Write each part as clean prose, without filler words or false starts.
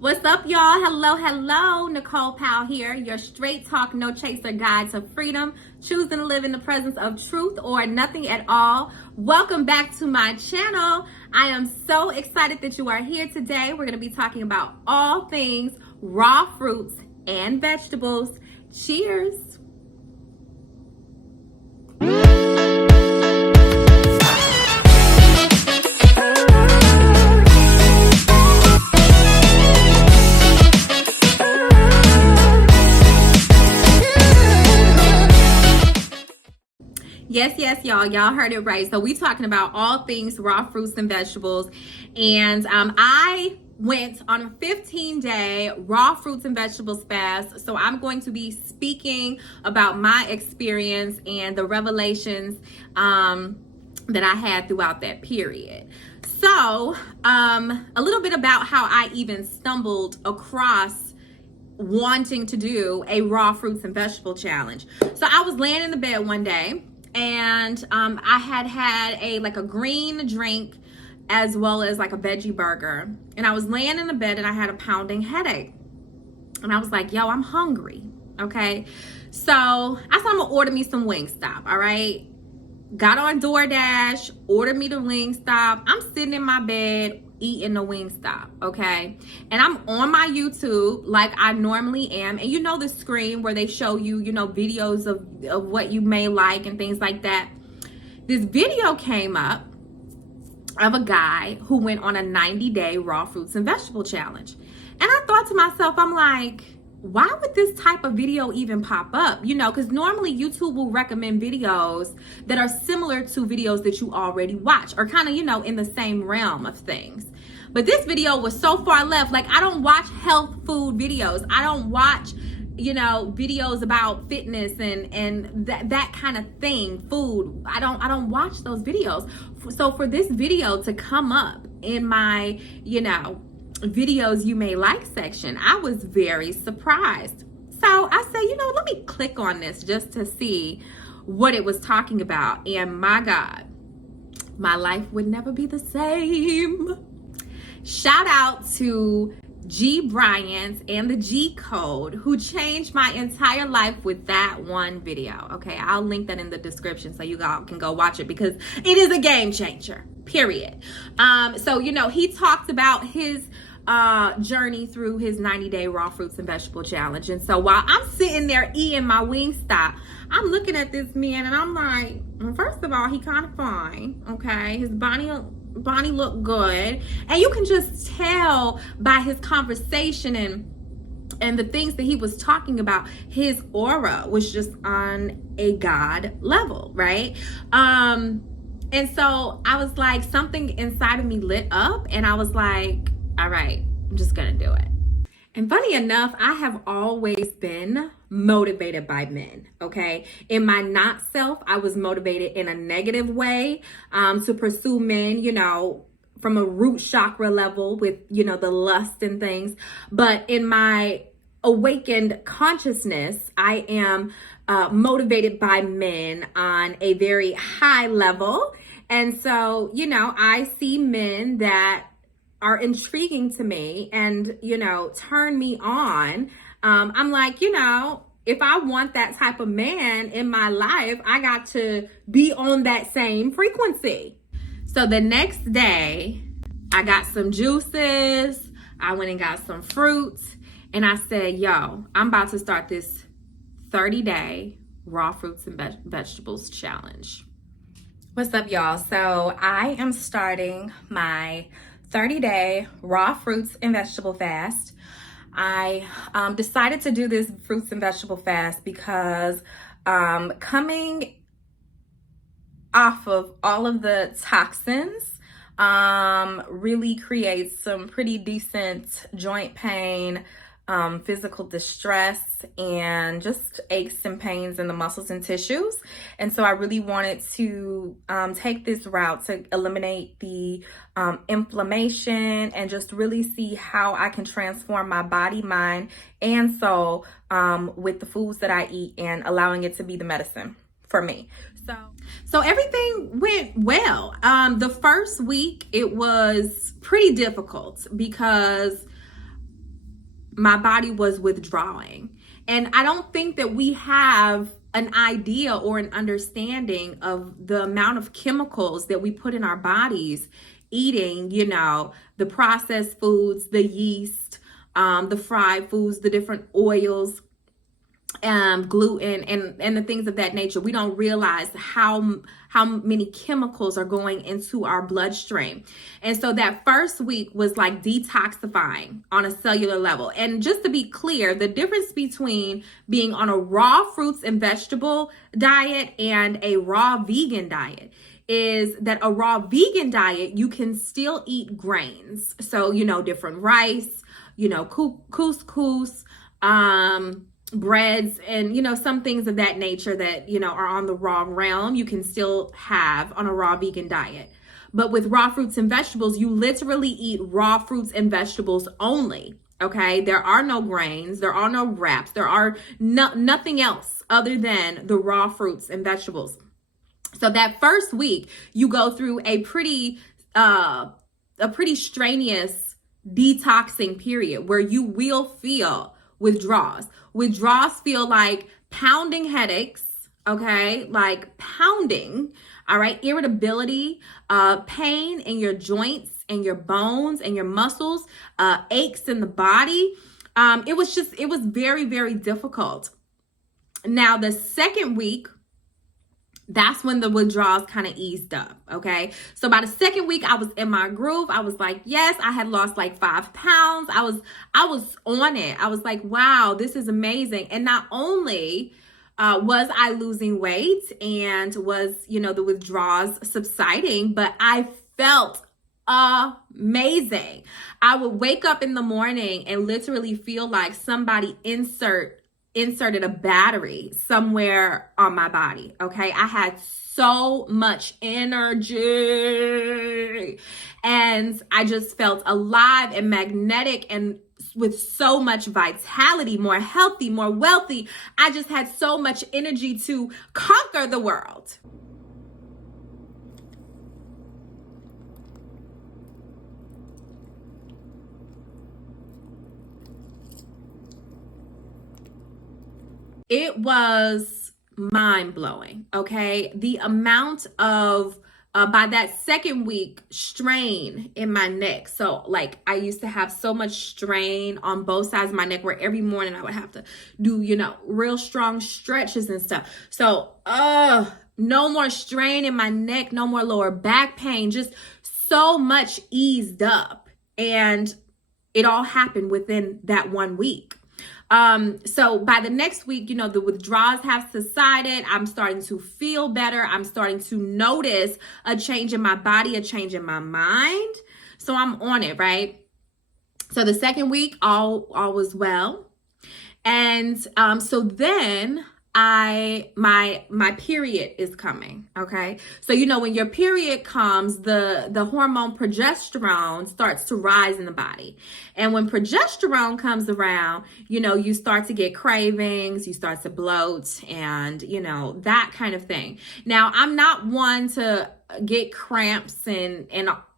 What's up, y'all? Hello. Nicole Powell here, your straight talk, no chaser guide to freedom, choosing to live in the presence of truth or nothing at all. Welcome back to my channel. I am so excited that you are here today. We're going to be talking about all things raw fruits and vegetables. Cheers. Yes, y'all heard it right. So we talking about all things raw fruits and vegetables. And I went on a 15-day raw fruits and vegetables fast. So I'm going to be speaking about my experience and the revelations that I had throughout that period. So a little bit about how I even stumbled across wanting to do a raw fruits and vegetable challenge. So I was laying in the bed one day, and I had a green drink as well as like a veggie burger, and I was laying in the bed and I had a pounding headache, and I was like, yo, I'm hungry. Okay, so I said I'm gonna order me some Wingstop. All right, got on DoorDash, ordered me the Wingstop. I'm sitting in my bed eating the Wingstop, okay? And I'm on my YouTube like I normally am. And you know the screen where they show you, videos of what you may like and things like that. This video came up of a guy who went on a 90-day raw fruits and vegetable challenge. And I thought to myself, I'm like, why would this type of video even pop up? Because normally YouTube will recommend videos that are similar to videos that you already watch or kind of, in the same realm of things. But this video was so far left. Like, I don't watch health food videos. I don't watch, videos about fitness and that kind of thing, food. I don't watch those videos. So for this video to come up in my, videos you may like section, I was very surprised. So I said, let me click on this just to see what it was talking about. And my God, my life would never be the same. Shout out to G Bryant and the G Code, who changed my entire life with that one video. Okay, I'll link that in the description so you all can go watch it because it is a game changer, period. So, he talked about his journey through his 90-day raw fruits and vegetable challenge. And so while I'm sitting there eating my Wingstop, I'm looking at this man and I'm like, well, first of all, he kind of fine. Okay, his body looked good, and you can just tell by his conversation and the things that he was talking about, his aura was just on a God level, right? And so I was like, something inside of me lit up, and I was like, all right, I'm just gonna do it. And funny enough, I have always been motivated by men, okay? In my not self, I was motivated in a negative way to pursue men, from a root chakra level with, the lust and things. But in my awakened consciousness, I am motivated by men on a very high level. And so, I see men that are intriguing to me and, turn me on. I'm like, if I want that type of man in my life, I got to be on that same frequency. So the next day, I got some juices. I went and got some fruits. And I said, yo, I'm about to start this 30-day raw fruits and vegetables challenge. What's up, y'all? So I am starting my 30-day raw fruits and vegetable fast. I decided to do this fruits and vegetable fast because coming off of all of the toxins really creates some pretty decent joint pain, physical distress, and just aches and pains in the muscles and tissues. And so I really wanted to take this route to eliminate the inflammation and just really see how I can transform my body, mind, and soul with the foods that I eat and allowing it to be the medicine for me. So everything went well. The first week, it was pretty difficult because my body was withdrawing. And I don't think that we have an idea or an understanding of the amount of chemicals that we put in our bodies eating, you know, the processed foods, the yeast, the fried foods, the different oils, gluten, and the things of that nature. We don't realize how many chemicals are going into our bloodstream. And so that first week was like detoxifying on a cellular level. And just to be clear, the difference between being on a raw fruits and vegetable diet and a raw vegan diet is that a raw vegan diet, you can still eat grains. So, you know, different rice, you know, couscous, breads, and, you know, some things of that nature that, you know, are on the raw realm, you can still have on a raw vegan diet. But with raw fruits and vegetables, you literally eat raw fruits and vegetables only. Okay. There are no grains. There are no wraps. There are nothing else other than the raw fruits and vegetables. So that first week, you go through a pretty strenuous detoxing period where you will feel withdrawals. Withdrawals feel like pounding headaches, okay? Like pounding, all right? Irritability, pain in your joints and your bones and your muscles, aches in the body. It was very, very difficult. Now, the second week, that's when the withdrawals kind of eased up, okay? So by the second week, I was in my groove. I was like, yes, I had lost like 5 pounds. I was on it. I was like, wow, this is amazing. And not only was I losing weight and was, you know, the withdrawals subsiding, but I felt amazing. I would wake up in the morning and literally feel like somebody inserted a battery somewhere on my body. Okay. I had so much energy and I just felt alive and magnetic and with so much vitality, more healthy, more wealthy. I just had so much energy to conquer the world. It was mind-blowing, okay? The amount of, by that second week, strain in my neck. So, like, I used to have so much strain on both sides of my neck where every morning I would have to do, you know, real strong stretches and stuff. So, no more strain in my neck, no more lower back pain, just so much eased up. And it all happened within that 1 week. So by the next week, you know, the withdrawals have subsided. I'm starting to feel better. I'm starting to notice a change in my body, a change in my mind. So I'm on it, right? So the second week, all was well. And, so then my period is coming. Okay. So, you know, when your period comes, the hormone progesterone starts to rise in the body. And when progesterone comes around, you know, you start to get cravings, you start to bloat and, you know, that kind of thing. Now, I'm not one to get cramps and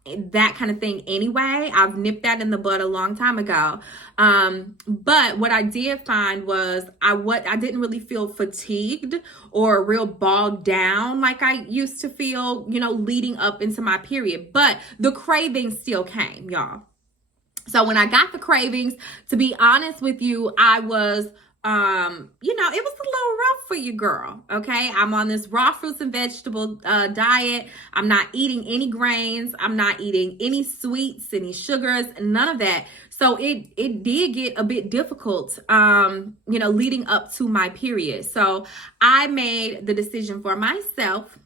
that kind of thing anyway. I've nipped that in the bud a long time ago. But what I did find was I didn't really feel fatigued or real bogged down like I used to feel, you know, leading up into my period. But the cravings still came, y'all. So when I got the cravings, to be honest with you, I was you know, it was a little rough for you, girl. Okay. I'm on this raw fruits and vegetable diet. I'm not eating any grains. I'm not eating any sweets, any sugars, none of that. So it did get a bit difficult, you know, leading up to my period. So I made the decision for myself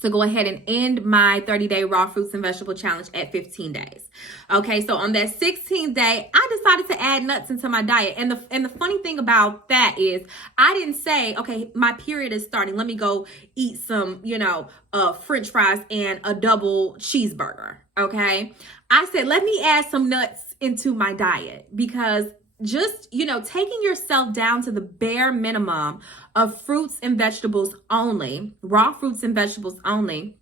to go ahead and end my 30-day raw fruits and vegetable challenge at 15 days. Okay, so on that 16th day, I decided to add nuts into my diet. And the funny thing about that is I didn't say, okay, my period is starting. Let me go eat some, you know, French fries and a double cheeseburger. Okay, I said, let me add some nuts into my diet because just, you know, taking yourself down to the bare minimum of fruits and vegetables only, raw fruits and vegetables only,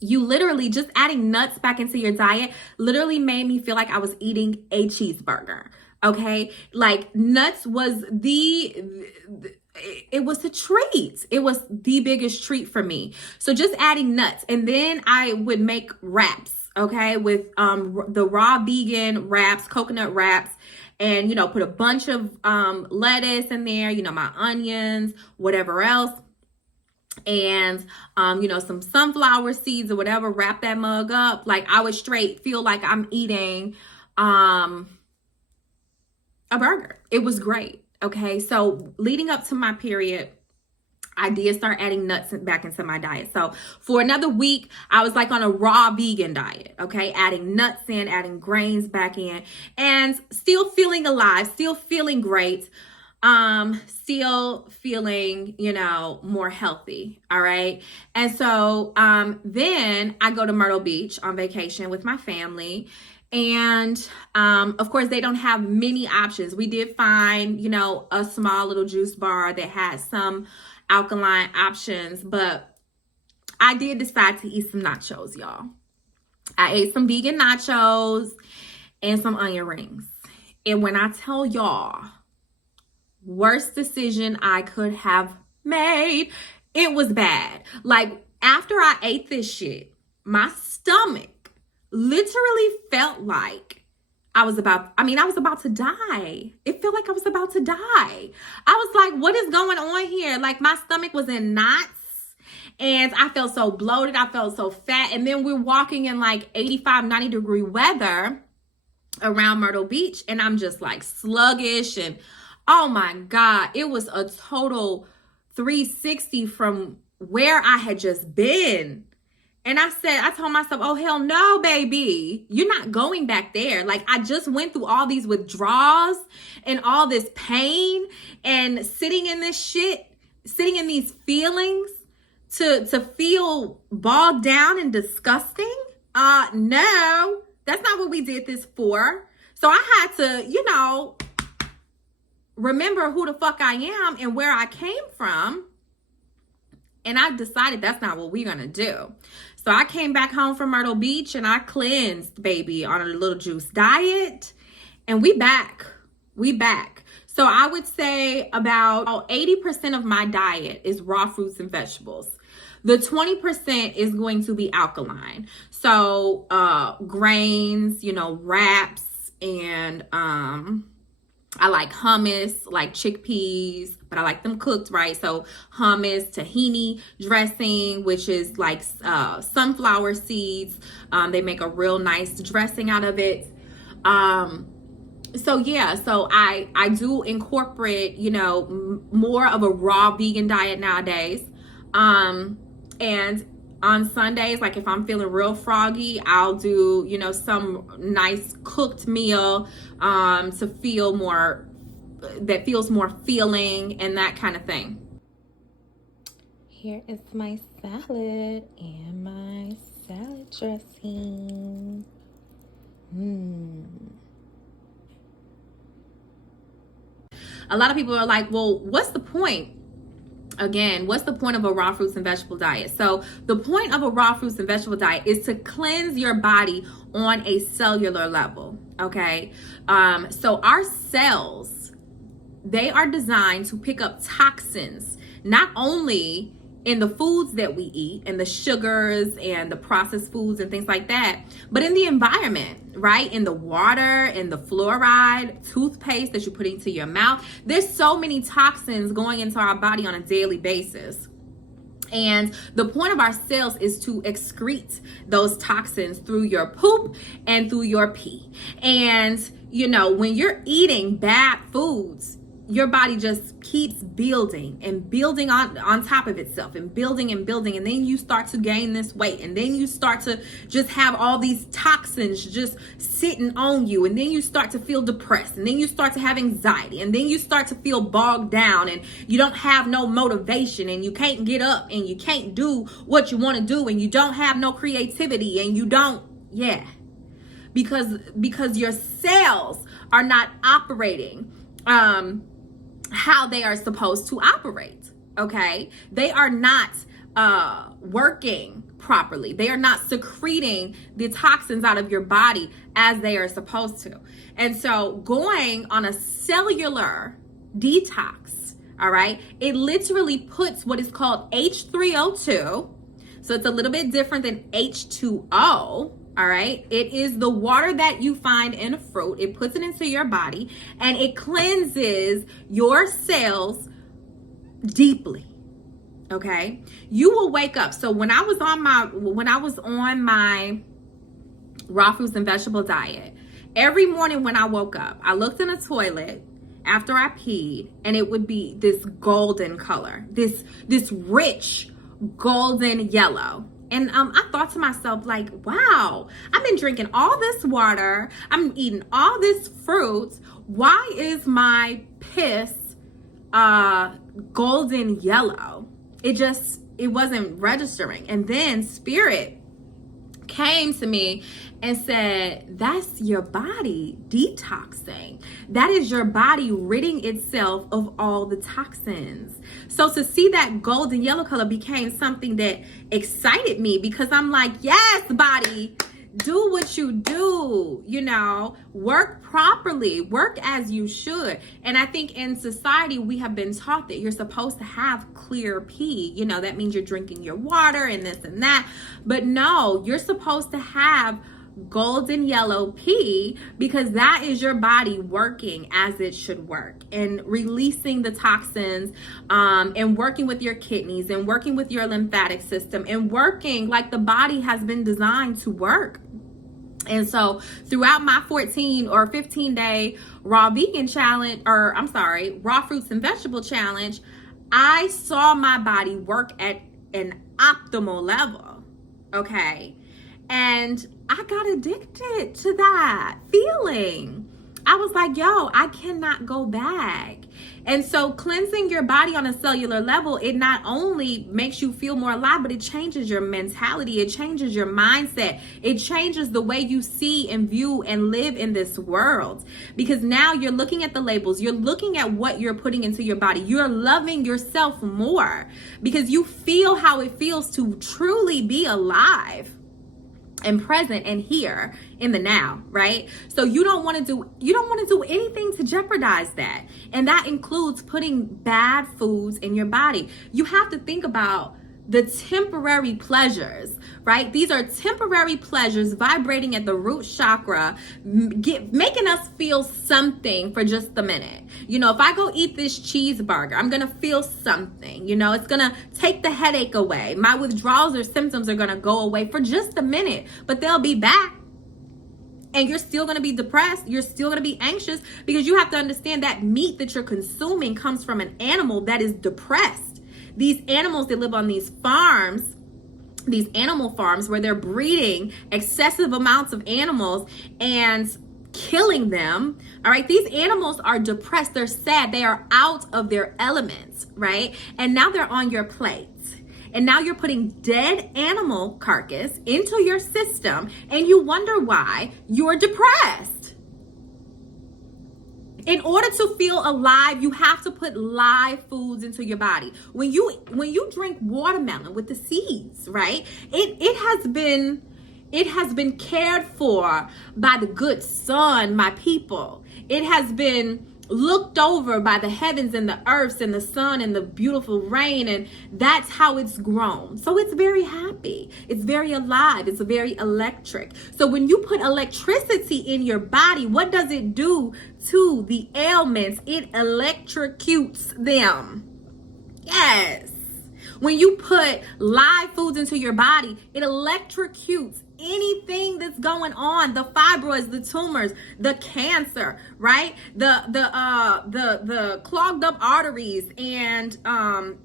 you literally just adding nuts back into your diet literally made me feel like I was eating a cheeseburger. Okay, like nuts was it was a treat. It was the biggest treat for me. So just adding nuts, and then I would make wraps, okay, with the raw vegan wraps, coconut wraps, and put a bunch of lettuce in there, my onions, whatever else, and some sunflower seeds or whatever. Wrap that mug up. Like, I would straight feel like I'm eating a burger. It was great. Okay, so leading up to my period, I did start adding nuts back into my diet. So for another week, I was like on a raw vegan diet, okay? Adding nuts in, adding grains back in, and still feeling alive, still feeling great, still feeling, more healthy, all right? And so then I go to Myrtle Beach on vacation with my family. And of course, they don't have many options. We did find, a small little juice bar that had some alkaline options, but I did decide to eat some nachos, y'all. I ate some vegan nachos and some onion rings. And when I tell y'all, worst decision I could have made, it was bad. Like, after I ate this shit, my stomach literally felt like I was about to die. It felt like I was about to die. I was like, what is going on here? Like, my stomach was in knots and I felt so bloated. I felt so fat. And then we're walking in like 85, 90 degree weather around Myrtle Beach, and I'm just like sluggish, and oh my God, it was a total 360 from where I had just been. And I told myself, oh, hell no, baby. You're not going back there. Like, I just went through all these withdrawals and all this pain and sitting in this shit, sitting in these feelings to feel bogged down and disgusting. No, that's not what we did this for. So I had to, remember who the fuck I am and where I came from. And I decided that's not what we're going to do. So I came back home from Myrtle Beach and I cleansed, baby, on a little juice diet. And we back. So I would say about 80% of my diet is raw fruits and vegetables. The 20% is going to be alkaline. So grains, wraps, and I like hummus, like chickpeas, but I like them cooked, right? So hummus, tahini dressing, which is like sunflower seeds. They make a real nice dressing out of it. So I do incorporate, more of a raw vegan diet nowadays. And on Sundays, like if I'm feeling real froggy, I'll do, some nice cooked meal to feel more, that feels more filling and that kind of thing. Here is my salad and my salad dressing. A lot of people are like, well, what's the point? Again, what's the point of a raw fruits and vegetable diet? So the point of a raw fruits and vegetable diet is to cleanse your body on a cellular level, okay? So our cells, they are designed to pick up toxins, not only in the foods that we eat and the sugars and the processed foods and things like that, but in the environment, right? In the water, in the fluoride, toothpaste that you put into your mouth. There's so many toxins going into our body on a daily basis. And the point of our cells is to excrete those toxins through your poop and through your pee. And, when you're eating bad foods, your body just keeps building and building on top of itself and building. And then you start to gain this weight, and then you start to just have all these toxins just sitting on you, and then you start to feel depressed, and then you start to have anxiety, and then you start to feel bogged down, and you don't have no motivation, and you can't get up, and you can't do what you want to do, and you don't have no creativity, and you don't, because your cells are not operating how they are supposed to operate, okay? They are not working properly. They are not secreting the toxins out of your body as they are supposed to. And so going on a cellular detox, all right, it literally puts what is called H3O2. So it's a little bit different than H2O, all right? It is the water that you find in a fruit. It puts it into your body and it cleanses your cells deeply. Okay? You will wake up. So when I was on my raw fruits and vegetable diet, every morning when I woke up, I looked in the toilet after I peed and it would be this golden color, this rich golden yellow. And I thought to myself, like, wow, I've been drinking all this water, I'm eating all this fruit. Why is my piss golden yellow? It wasn't registering. And then Spirit came to me and said, that's your body detoxing. That is your body ridding itself of all the toxins. So to see that golden yellow color became something that excited me, because I'm like, yes, body, do what you do, work properly, work as you should. And I think in society, we have been taught that you're supposed to have clear pee. That means you're drinking your water and this and that. But no, you're supposed to have golden yellow pee, because that is your body working as it should work and releasing the toxins, and working with your kidneys and working with your lymphatic system and working like the body has been designed to work. And so throughout my 14 or 15 day raw fruits and vegetable challenge, I saw my body work at an optimal level. Okay. And I got addicted to that feeling. I was like, yo, I cannot go back. And so cleansing your body on a cellular level, it not only makes you feel more alive, but it changes your mentality. It changes your mindset. It changes the way you see and view and live in this world. Because now you're looking at the labels. You're looking at what you're putting into your body. You're loving yourself more because you feel how it feels to truly be alive and present and here in the now, right? So you don't want to do anything to jeopardize that. And that includes putting bad foods in your body. You have to think about the temporary pleasures, right? These are temporary pleasures vibrating at the root chakra, making us feel something for just a minute. If I go eat this cheeseburger, I'm going to feel something. It's going to take the headache away. My withdrawals or symptoms are going to go away for just a minute, but they'll be back. And you're still going to be depressed. You're still going to be anxious, because you have to understand that meat that you're consuming comes from an animal that is depressed. These animals that live on these farms, these animal farms where they're breeding excessive amounts of animals and killing them, all right? These animals are depressed. They're sad. They are out of their elements, right? And now they're on your plate. And now you're putting dead animal carcass into your system, and you wonder why you're depressed. In order to feel alive, you have to put live foods into your body. When you drink watermelon with the seeds, right? It has been cared for by the good sun, my people. It has been looked over by the heavens and the earths and the sun and the beautiful rain, and that's how it's grown. So it's very happy. It's very alive. It's very electric. So when you put electricity in your body, what does it do to the ailments? It electrocutes them. Yes. When you put live foods into your body, it electrocutes anything that's going on, the fibroids, the tumors, the cancer, right? The clogged up arteries and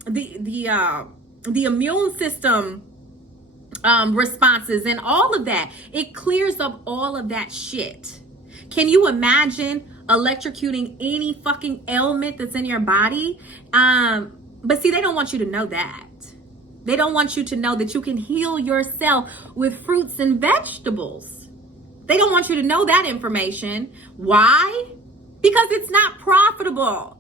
the immune system responses and all of that. It clears up all of that shit. Can you imagine electrocuting any fucking ailment that's in your body? But see, they don't want you to know that. They don't want you to know that you can heal yourself with fruits and vegetables. They don't want you to know that information. Why? Because it's not profitable.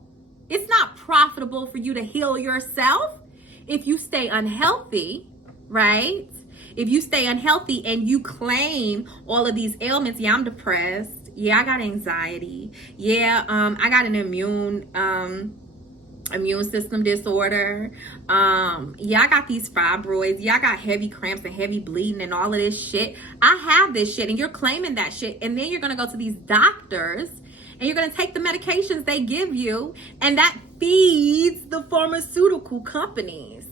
It's not profitable for you to heal yourself if you stay unhealthy, right? If you stay unhealthy and you claim all of these ailments, yeah, I'm depressed. Yeah, I got anxiety. Yeah, I got an immune system disorder. Yeah, I got these fibroids. Yeah, I got heavy cramps and heavy bleeding and all of this shit. I have this shit, and you're claiming that shit, and then you're gonna go to these doctors and you're gonna take the medications they give you, and that feeds the pharmaceutical companies.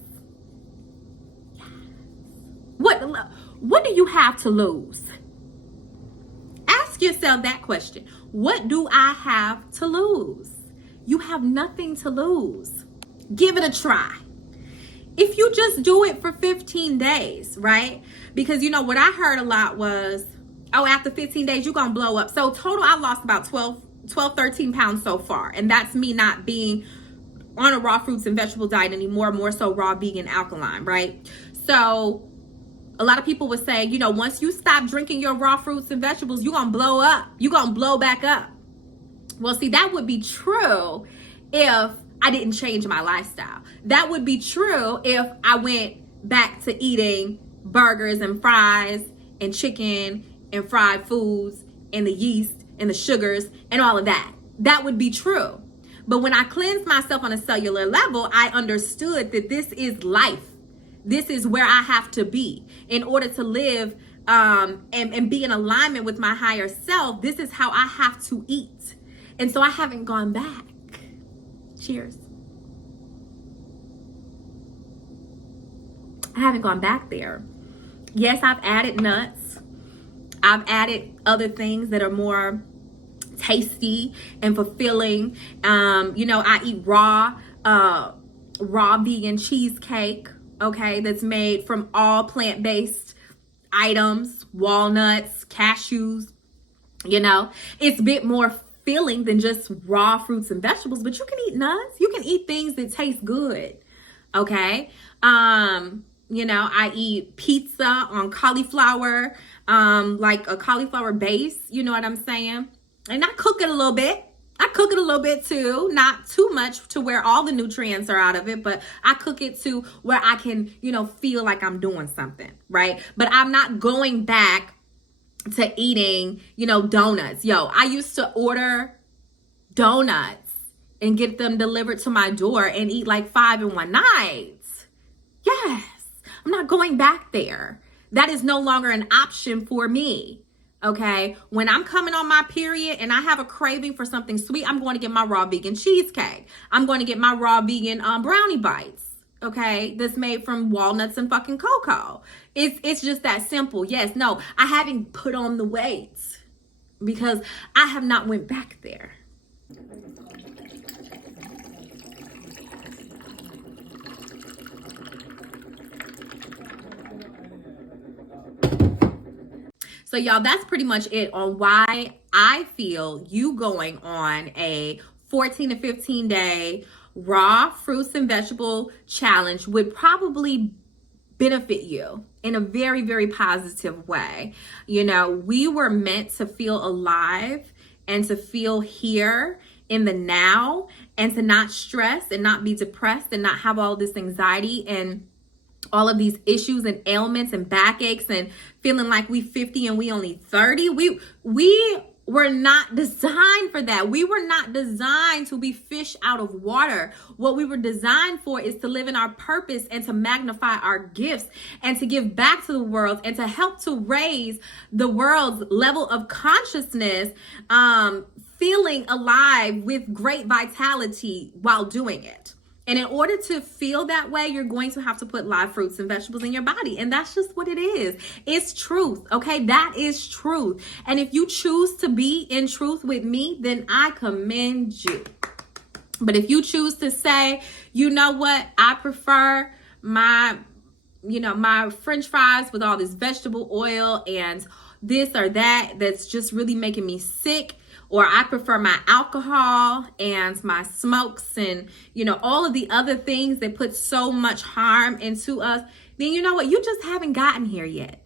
What do you have to lose? Ask yourself that question. What do I have to lose? You have nothing to lose. Give it a try. If you just do it for 15 days, right? Because you know what I heard a lot was, oh, after 15 days, you're going to blow up. So total, I lost about 13 pounds so far. And that's me not being on a raw fruits and vegetable diet anymore, more so raw, vegan, alkaline, right? So a lot of people would say, you know, once you stop drinking your raw fruits and vegetables, you're going to blow up. You're going to blow back up. Well, see, that would be true if I didn't change my lifestyle. That would be true if I went back to eating burgers and fries and chicken and fried foods and the yeast and the sugars and all of that. That would be true. But when I cleansed myself on a cellular level, I understood that this is life. This is where I have to be in order to live and be in alignment with my higher self. This is how I have to eat. And so I haven't gone back. Cheers. I haven't gone back there. Yes, I've added nuts. I've added other things that are more tasty and fulfilling. You know, I eat raw vegan cheesecake, okay, that's made from all plant-based items, walnuts, cashews. You know, it's a bit more filling than just raw fruits and vegetables, but you can eat nuts. You can eat things that taste good. Okay. You know, I eat pizza on cauliflower, like a cauliflower base, you know what I'm saying? And I cook it a little bit. I cook it a little bit too, not too much to where all the nutrients are out of it, but I cook it to where I can, you know, feel like I'm doing something, right? But I'm not going back to eating, you know, donuts. Yo, I used to order donuts and get them delivered to my door and eat like 5 in one night. Yes, I'm not going back there. That is no longer an option for me. Okay, when I'm coming on my period and I have a craving for something sweet, I'm going to get my raw vegan cheesecake. I'm going to get my raw vegan brownie bites. Okay, that's made from walnuts and fucking cocoa. It's just that simple. Yes, no, I haven't put on the weight because I have not went back there. So y'all, that's pretty much it on why I feel you going on a 14 to 15 day raw fruits and vegetable challenge would probably benefit you in a very, very positive way. You know, we were meant to feel alive and to feel here in the now and to not stress and not be depressed and not have all this anxiety and all of these issues and ailments and backaches and feeling like we 50 and we only 30. We were not designed for that. We were not designed to be fish out of water. What we were designed for is to live in our purpose and to magnify our gifts and to give back to the world and to help to raise the world's level of consciousness, feeling alive with great vitality while doing it. And in order to feel that way, you're going to have to put live fruits and vegetables in your body. And that's just what it is. It's truth. Okay. That is truth. And if you choose to be in truth with me, then I commend you. But if you choose to say, you know what, I prefer my French fries with all this vegetable oil and this or that, that's just really making me sick. Or I prefer my alcohol and my smokes and, you know, all of the other things that put so much harm into us, then you know what? You just haven't gotten here yet.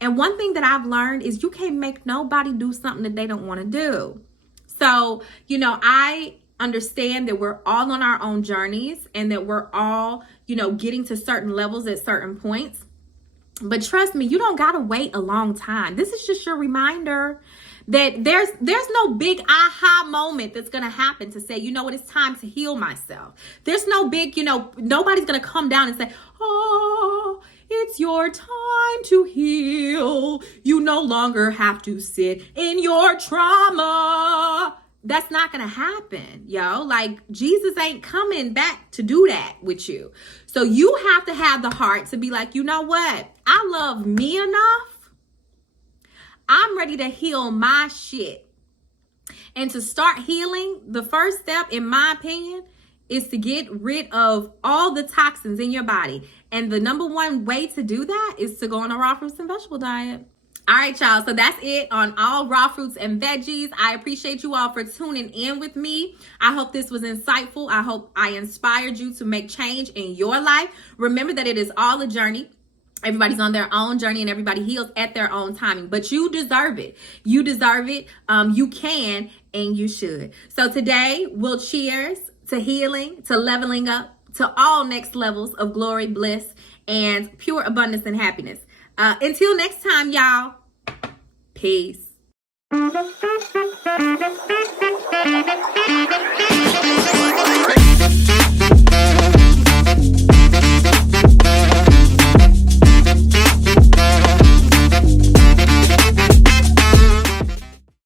And one thing that I've learned is you can't make nobody do something that they don't want to do. So, you know, I understand that we're all on our own journeys and that we're all, you know, getting to certain levels at certain points. But trust me, you don't gotta wait a long time. This is just your reminder that there's no big aha moment that's gonna happen to say, you know what, it's time to heal myself. There's no big, nobody's gonna come down and say, oh, it's your time to heal. You no longer have to sit in your trauma. That's not going to happen, yo. Like, Jesus ain't coming back to do that with you. So you have to have the heart to be like, you know what? I love me enough. I'm ready to heal my shit. And to start healing, the first step, in my opinion, is to get rid of all the toxins in your body. And the number one way to do that is to go on a raw fruits and vegetable diet. All right, y'all. So that's it on all raw fruits and veggies. I appreciate you all for tuning in with me. I hope this was insightful. I hope I inspired you to make change in your life. Remember that it is all a journey. Everybody's on their own journey and everybody heals at their own timing, but you deserve it. You deserve it. You can and you should. So today we'll cheers to healing, to leveling up, to all next levels of glory, bliss, and pure abundance and happiness. Until next time, y'all. Peace.